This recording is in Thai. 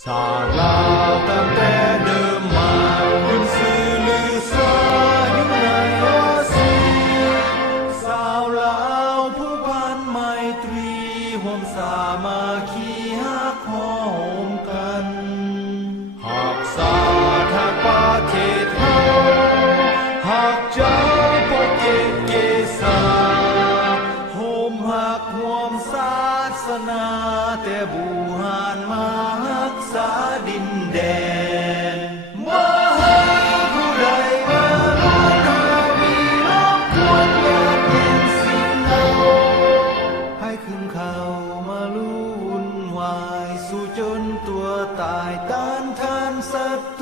ศาสตร์ลาวตั้งแต่เดิมมาขึ้นสื่อลือสาอยู่ในอาเซียนสาวลาวผู้พันไมตรีห่วมสามัคคีฮักหอมกันหากศาสตร์หักประเทศเฮาหากเจ้าพบเกตเกษาโฮมหักห่วมศาสนาแต่บูหานมารักษาดินแดนมาให้ผู้ใดมาล้วนหาวีรควรอยากเห็นสิ่งเอาให้ขึ้นเขามาลุ้นวายสู้จนตัวตายต้านทานศัตรู